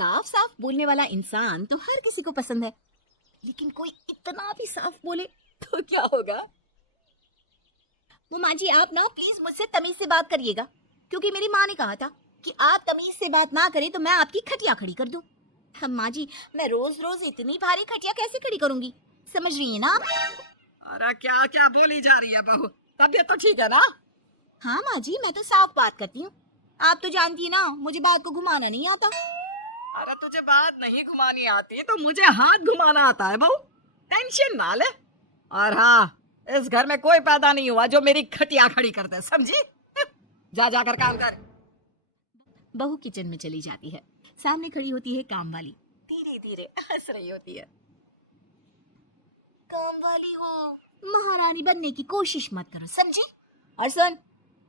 साफ साफ बोलने वाला इंसान तो हर किसी को पसंद है, लेकिन कोई इतना भी साफ बोले तो क्या होगा? वो माँ जी, आप ना प्लीज मुझसे तमीज से बात करिएगा, क्योंकि मेरी माँ ने कहा था कि आप तमीज से बात ना करें तो मैं आपकी खटिया खड़ी कर दूं। हम माँ जी, मैं रोज रोज इतनी भारी खटिया कैसे खड़ी करूंगी, समझ रही है ना आप? अरे क्या क्या बोली जा रही है बहू? तबीयत तो ठीक है ना? हाँ माँ जी, मैं तो साफ बात करती हूँ। आप तो जानती है ना, मुझे बात को घुमाना नहीं आता। अरे तुझे बात नहीं घुमानी आती तो मुझे हाथ घुमाना आता है बहू, टेंशन ना ले। और हाँ, इस घर में कोई पैदा नहीं हुआ जो मेरी खटिया खड़ी कर दे, समझी? जा जाकर काम कर। बहू किचन में चली जाती है। सामने खड़ी होती है काम वाली, धीरे धीरे हंस रही होती है। काम वाली हो, महारानी बनने की कोशिश मत करो, समझी? और सुन,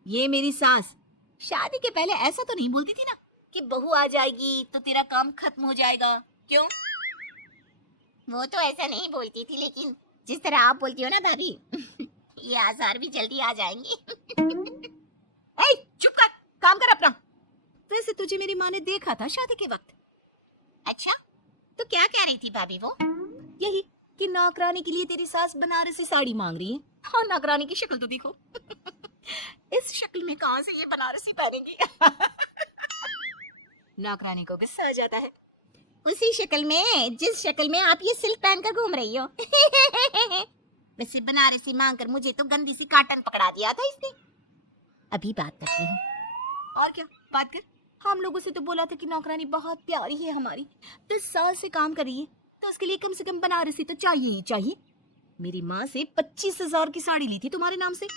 ये मेरी सास शादी के पहले ऐसा तो नहीं बोलती थी ना कि बहू आ जाएगी तो तेरा काम खत्म हो जाएगा, क्यों? वो तो ऐसा नहीं बोलती थी, लेकिन जिस तरह आप बोलती हो ना भाभी, ये आसार भी जल्दी आ जाएंगे। ए, चुप कर, काम कर अपना। वैसे तुझे मेरी माँ ने देखा था शादी के वक्त। अच्छा, तो क्या कह रही थी भाभी वो? यही कि नौकरानी के लिए तेरी सास बनारसी साड़ी मांग रही है। हाँ, नौकरानी की शक्ल तो देखो। इस शक्ल में कहाँ से ये बनारसी पहनेगी? नौकरानी को गुस्सा आ जाता है। उसी शक्ल में जिस शक्ल में आप ये सिल्क पहन कर घूम रही हो। वैसे बनारसी मांगकर मुझे तो गंदी सी काटन पकड़ा दिया था इसने। अभी बात करती हूँ। और क्या बात कर? हम लोगों से तो बोला था कि नौकरानी बहुत प्यारी है हमारी, 10 साल से काम कर रही है, तो उसके लिए कम से कम बनारसी तो चाहिए ही चाहिए। मेरी माँ से 25,000 की साड़ी ली थी तुम्हारे नाम से।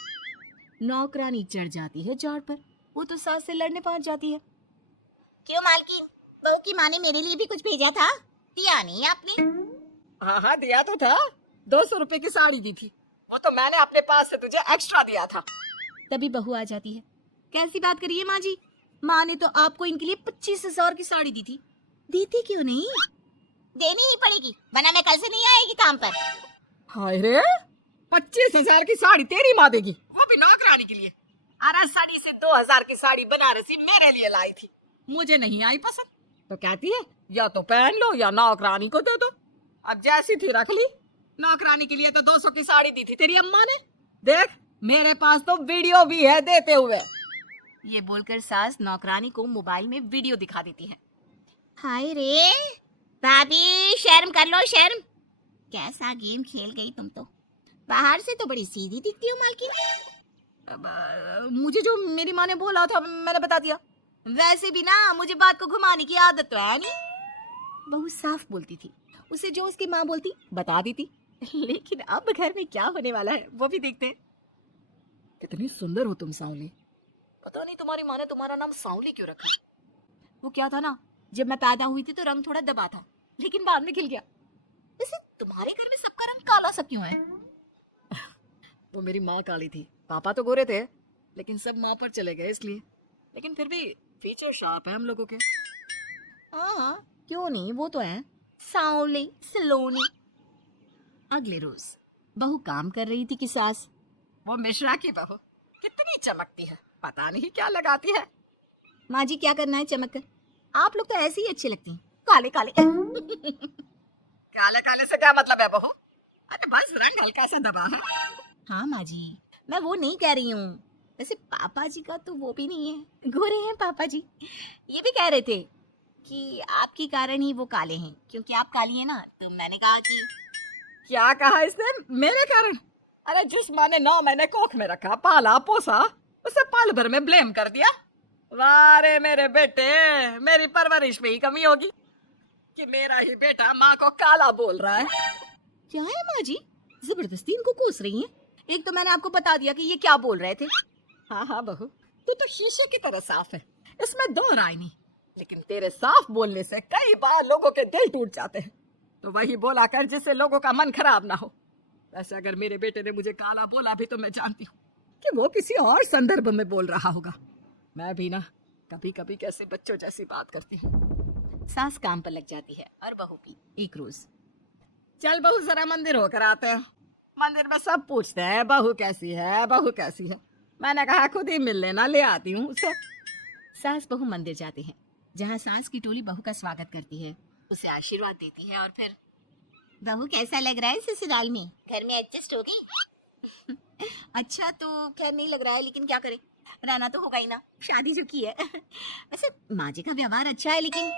नौकरानी चढ़ जाती है झाड़ पर, वो तो सास से लड़ने पहुंच जाती है। क्यों मालकिन, बहू की माँ ने मेरे लिए भी कुछ भेजा था, दिया नहीं आपने? हाँ हाँ, दिया तो था। 200 रुपए की साड़ी दी थी, वो तो मैंने अपने पास से तुझे एक्स्ट्रा दिया था। तभी बहू आ जाती है। कैसी बात करिए माँ जी, माँ ने तो आपको इनके लिए 25,000 की साड़ी दी थी, देती क्यों नहीं? देनी ही पड़ेगी, वरना मैं कल से नहीं आएगी काम पर। हाय रे, 25,000 की साड़ी तेरी माँ देगी, वो भी नौकरानी के लिए? अरे साड़ी से 2,000 की साड़ी बनारसी मेरे लिए लाई थी, मुझे नहीं आई पसंद, तो कहती है या तो पहन लो या नौकरानी को दे दो। अब जैसी थी रख ली। नौकरानी के लिए तो 200 की साड़ी दी थी तेरी अम्मा ने, देख मेरे पास तो वीडियो भी है देते हुए। ये बोलकर सास नौकरानी को मोबाइल में वीडियो दिखा देती है। हाय रे भाभी, शर्म कर लो शर्म। कैसा गेम खेल गई तुम तो, बाहर से तो बड़ी सीधी दिखती हो मालकिन। मुझे जो मेरी माँ ने बोला था मैंने बता दिया। वैसे भी ना मुझे बात को घुमाने की आदत तो है नहीं। बहू साफ बोलती थी, उसे जो उसकी माँ बोलती बता देती। लेकिन अब घर में क्या होने वाला है वो भी देखते हैं। कितनी सुंदर हो तुम सांवली। पता नहीं तुम्हारी माँ ने तुम्हारा नाम सांवली क्यों रखा। वो क्या था ना, जब मैं पैदा हुई थी तो रंग थोड़ा दबा था, लेकिन बाद में खिल गया। वैसे तुम्हारे घर में सबका रंग काला सा क्यों है? वो मेरी माँ काली थी, पापा तो गोरे थे, लेकिन सब माँ पर चले गए इसलिए। लेकिन फिर भी फीचर शार्प है हम लोगों के। हाँ, क्यों नहीं, वो तो है, सांवले सलोनी। अगले रोज बहू काम कर रही थी कि सास, वो मिश्रा की बहू कितनी चमकती है, पता नहीं क्या लगाती है। माँ जी क्या करना है चमक कर, आप लोग तो ऐसे ही अच्छे लगते हैं, काले काले। काले काले से क्या मतलब है बहू? अरे बस रंग हल्का सा दबा है। हाँ माँ जी, मैं वो नहीं कह रही हूँ। वैसे पापा जी का तो वो भी नहीं है, गोरे हैं पापा जी। ये भी कह रहे थे कि आपके कारण ही वो काले हैं, क्योंकि आप काली हैं ना, तो मैंने कहा कि। क्या कहा इसने, मेरे कारण? अरे जिस माँ ने 9 महीने कोख में रखा, पाला पोसा, उसे पल भर में ब्लेम कर दिया। वाह रे मेरे बेटे, मेरी परवरिश में ही कमी होगी कि मेरा ही बेटा माँ को काला बोल रहा है। क्या है माँ जी, जबरदस्ती इनको कोस रही हैं? एक तो मैंने आपको बता दिया कि ये क्या बोल रहे थे। हाँ हाँ बहू, तू तो शीशे की तरह साफ है, इसमें दो राय नहीं। लेकिन तेरे साफ बोलने से कई बार लोगों के दिल टूट जाते हैं, तो वही बोला कर जिससे लोगों का मन खराब ना हो। वैसे अगर मेरे बेटे ने मुझे काला बोला भी तो मैं जानती हूँ कि वो किसी और संदर्भ में बोल रहा होगा। मैं भी ना कभी कभी कैसे बच्चों जैसी बात करती हूँ। सास काम पर लग जाती है और बहू भी। एक रोज, चल बहू जरा मंदिर होकर आते हैं। मंदिर में सब पूछते हैं बहू कैसी है, बहू कैसी है। मैंने कहा खुद ही मिल लेना, ले आती हूँ उसे। सास बहू मंदिर जाते हैं। जहाँ सास की टोली बहू का स्वागत करती है, उसे आशीर्वाद देती है और फिर बहू कैसा लग रहा है ससुराल में, घर में एडजस्ट हो गई? अच्छा तो खैर नहीं लग रहा है, लेकिन क्या करें, रहना तो होगा ही ना, शादी जो की है। वैसे माँ जी का व्यवहार अच्छा है, लेकिन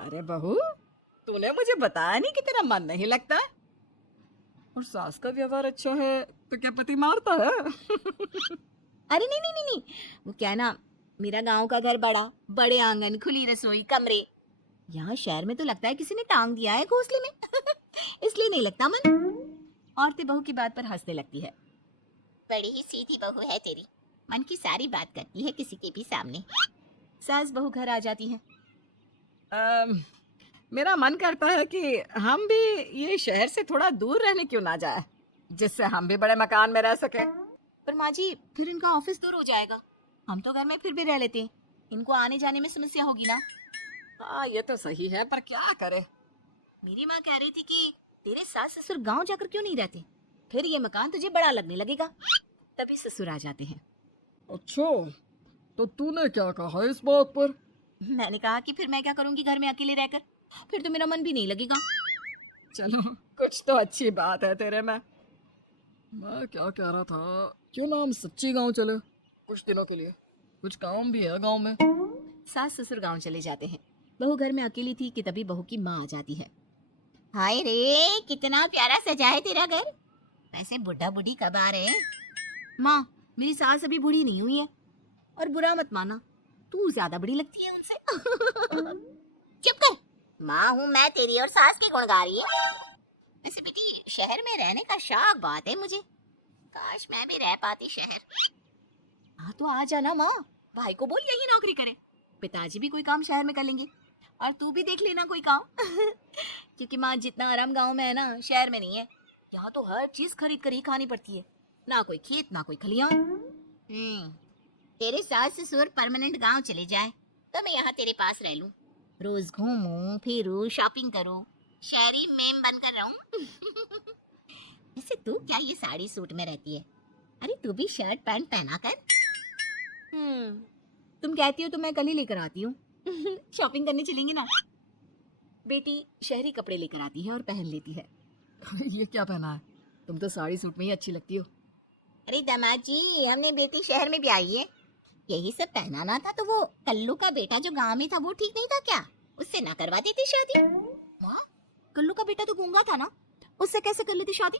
अरे बहू, तूने मुझे बताया नहीं कि तेरा मन नहीं लगता है? और सास का व्यवहार अच्छा है तो क्या पति मारता है? अरे नहीं नहीं नहीं नहीं, वो क्या है ना, मेरा गांव का घर बड़ा, बड़े आंगन, खुली रसोई, कमरे। यहाँ शहर में तो लगता है किसी ने टांग दिया है घोंसले में। इसलिए नहीं लगता मन। औरतें बहू की बात पर हंसने लगती है। बड़ी ही सीधी बहू है तेरी, मन की सारी बात करती है किसी के भी सामने। सास बहू घर आ जाती है। मेरा मन करता है कि हम भी ये शहर से थोड़ा दूर रहने क्यों ना जाए, जिससे हम भी बड़े मकान में रह सके। पर माँ जी, फिर इनका ऑफिस दूर हो जाएगा, हम तो घर में फिर भी रह लेते हैं, इनको आने जाने में समस्या होगी ना। हाँ ये तो सही है, पर क्या करे। मेरी माँ कह रही थी कि तेरे सास ससुर गांव जाकर क्यों नहीं रहते, फिर ये मकान तुझे बड़ा लगने लगेगा। तभी ससुर आ जाते हैं। अच्छा, तो तूने क्या कहा इस बात पर? मैंने कहा कि फिर मैं क्या करूंगी घर में अकेले रहकर, फिर तो मेरा मन भी नहीं लगेगा। चलो, कुछ तो अच्छी बात है तेरे में। मैं क्या कह रहा था, क्यों ना हम सच्ची गांव चले कुछ दिनों के लिए, कुछ काम भी है गांव में। सास ससुर गांव चले जाते हैं। बहू घर में अकेली थी कि तभी बहू की माँ आ जाती है। हाय रे, कितना प्यारा सजा है तेरा घर, वैसे बुढ़ा बुढ़ी कब आ रहे हैं? माँ, मेरी सास अभी बूढ़ी नहीं हुई है, और बुरा मत माना, तू ज्यादा बड़ी लगती है उनसे। चुप कर, माँ हूँ मैं तेरी और सास की गुण गा रही है। वैसे बेटी, शहर में रहने का शौक बहुत है मुझे, काश मैं भी रह पाती शहर। हाँ तो आ जाना माँ, भाई को बोल यही नौकरी करे, पिताजी भी कोई काम शहर में कर लेंगे, और तू भी देख लेना कोई काम। क्योंकि माँ, जितना आराम गांव में है ना, शहर में नहीं है। यहाँ तो हर चीज खरीद कर ही खानी पड़ती है, ना कोई खेत ना कोई खलियान। तेरे सास ससुर परमानेंट गांव चले जाए तो मैं यहाँ तेरे पास रह लूं, रोज घूमूं फिरूं, शॉपिंग करूं, शहरी मेम बनकर रहूं। वैसे तू क्या ये साड़ी सूट में रहती है? अरे तू भी शर्ट पैंट पहना कर। तुम कहती हो तो मैं कल ही लेकर आती हूँ। शॉपिंग करने चलेंगे ना। बेटी शहरी कपड़े लेकर आती है और पहन लेती है। ये क्या पहना है? तुम तो साड़ी सूट में ही अच्छी लगती हो। अरे दामाद जी, हमने बेटी शहर में भी आई है, यही सब पहनाना था तो वो कल्लू का बेटा जो गांव में था वो ठीक नहीं था क्या? उससे ना करवा देती शादी। माँ, कल्लू का बेटा तो गूंगा था ना, उससे कैसे कर लेती शादी?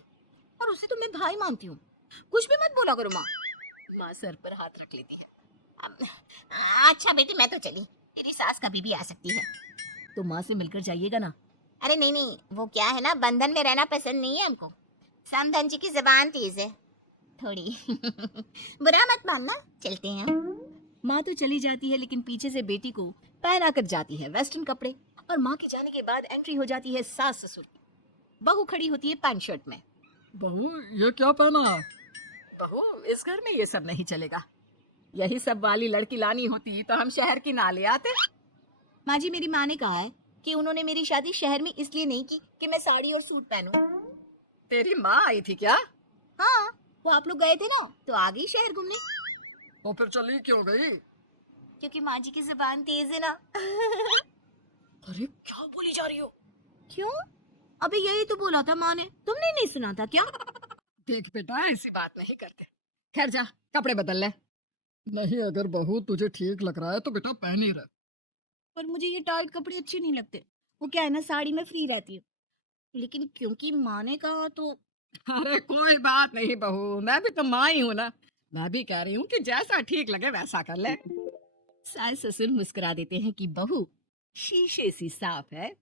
और उसे तो मैं भाई मानती हूँ, कुछ भी मत बोला करो माँ। माँ सर पर हाथ रख लेती है। अच्छा बेटी, मैं तो चली, तेरी सास कभी भी आ सकती है। तो माँ से मिलकर जाइएगा ना। अरे नहीं नहीं, वो क्या है ना, बंधन में रहना पसंद नहीं है हमको। समधन जी की जबान तेज है थोड़ी। बुरा मत मानना, चलते हैं। माँ तो चली जाती है, लेकिन पीछे से बेटी को पहना कर जाती है वेस्टर्न कपड़े, और माँ के जाने के बाद एंट्री हो जाती है सास ससुर की। बहू खड़ी होती है पैंट शर्ट में। बहू, ये क्या पहना है? बहू, इस घर में ये सब नहीं चलेगा, यही सब वाली लड़की लानी होती तो हम शहर की ना ले आते। माँ जी, मेरी माँ ने कहा है कि उन्होंने मेरी शादी शहर में इसलिए नहीं की कि मैं साड़ी और सूट पहनूं। तेरी माँ आई थी क्या? हाँ, वो आप लोग गए थे ना तो आ गई शहर घूमने। तो फिर चली क्यों गई? क्योंकि माँ जी की जुबान तेज है ना। अरे क्या बोली जा रही हो? क्यों? अबे यही तो बोला था माँ ने, तुमने नहीं सुना था क्या? देख बेटा, ऐसी बात नहीं करते। खैर जा, कपड़े बदल ले। नहीं, अगर बहू तुझे ठीक लग रहा है तो बेटा पहन ही रह। पर मुझे ये टाइट कपड़े अच्छे नहीं लगते, वो क्या है ना, साड़ी में फ्री रहती हूँ, लेकिन क्योंकि माँ ने कहा तो। अरे कोई बात नहीं बहू, मैं भी तो माँ ही हूँ ना, मैं भी कह रही हूँ कि जैसा ठीक लगे वैसा कर ले। सास ससुर मुस्कुरा देते हैं कि बहू शीशे सी साफ है,